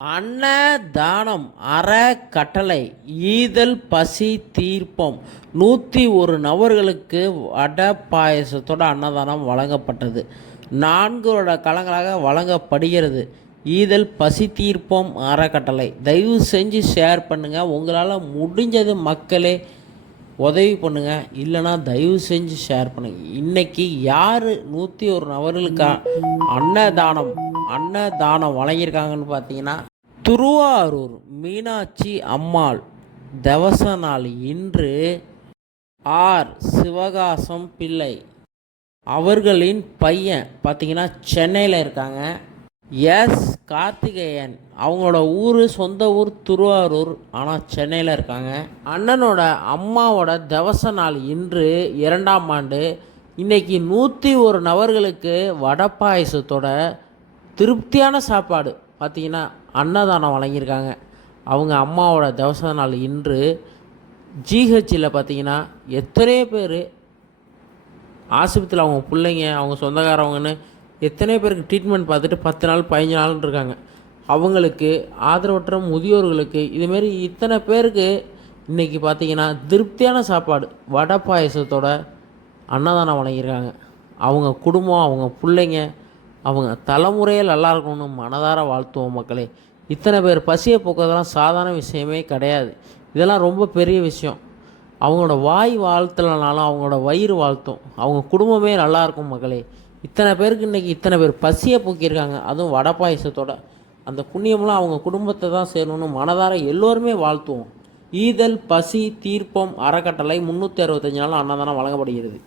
அன்னதானம் அறக்கட்டளை ஈதல் பசி தீர்ப்பம் 101 நபர்களுக்கு வடை பாயசத்தோட அன்னதானம் வழங்கப்பட்டது. 4 வருட காலங்களாக வழங்கப்படுகிறது. ஈதல் பசி தீர்ப்பம் அறக்கட்டளை. தயவு செஞ்சு ஷேர் பண்ணுங்கள். உங்களால் முடிஞ்சது மக்களே உதவி பண்ணுங்கள். இல்லைனா தயவு செஞ்சு ஷேர் பண்ணுங்கள். இன்றைக்கி யார் 101 நபர்களுக்கு அன்னதானம் வழங்கியிருக்காங்கன்னு பார்த்தீங்கன்னா, திருவாரூர் மீனாட்சி அம்மாள் தவச நாள் இன்று ஆர் சிவகாசம் பிள்ளை அவர்களின் பையன் பார்த்தீங்கன்னா சென்னையில் இருக்காங்க. எஸ் கார்த்திகேயன் அவங்களோட சொந்த ஊர் திருவாரூர், ஆனால் சென்னையில் இருக்காங்க. அண்ணனோட அம்மாவோட தவச நாள் இன்று 2ஆம் ஆண்டு. இன்றைக்கி 101 நபர்களுக்கு வடை பாயசத்தோட திருப்தியான சாப்பாடு பார்த்திங்கன்னா அன்னதானம் வழங்கியிருக்காங்க. அவங்க அம்மாவோட தவச நாள் இன்று. ஜிஹெச்சில் பார்த்திங்கன்னா எத்தனை பேர் ஆஸ்பத்திரியில் அவங்க பிள்ளைங்க அவங்க சொந்தக்காரவங்கன்னு எத்தனை பேருக்கு ட்ரீட்மெண்ட் பார்த்துட்டு 10 நாள் 15 நாள்னு இருக்காங்க. அவங்களுக்கு ஆதரவற்ற முதியோர்களுக்கு இதுமாரி இத்தனை பேருக்கு இன்றைக்கி பார்த்திங்கன்னா திருப்தியான சாப்பாடு வடை பாயசத்தோட அன்னதானம் வழங்கியிருக்காங்க. அவங்க குடும்பம் அவங்க பிள்ளைங்க அவங்க தலைமுறையில் நல்லா இருக்கணும்னு மனதார வாழ்த்துவோம் மக்களே. இத்தனை பேர் பசியை போக்குறதெல்லாம் சாதாரண விஷயமே கிடையாது. இதெல்லாம் ரொம்ப பெரிய விஷயம். அவங்களோட வாய் வாழ்த்தலைனாலும் அவங்களோட வயிறு வாழ்த்தும். அவங்க குடும்பமே நல்லாயிருக்கும் மக்களே. இத்தனை பேருக்கு இன்றைக்கி இத்தனை பேர் பசியை போக்கியிருக்காங்க, அதுவும் வடை பாயசத்தோட. அந்த புண்ணியம்லாம் அவங்க குடும்பத்தை தான் சேரணும்னு மனதார எல்லோருமே வாழ்த்துவோம். ஈதல் பசி தீர்ப்பம் அறக்கட்டளை 365 நாள் அன்னதானம் வழங்கப்படுகிறது.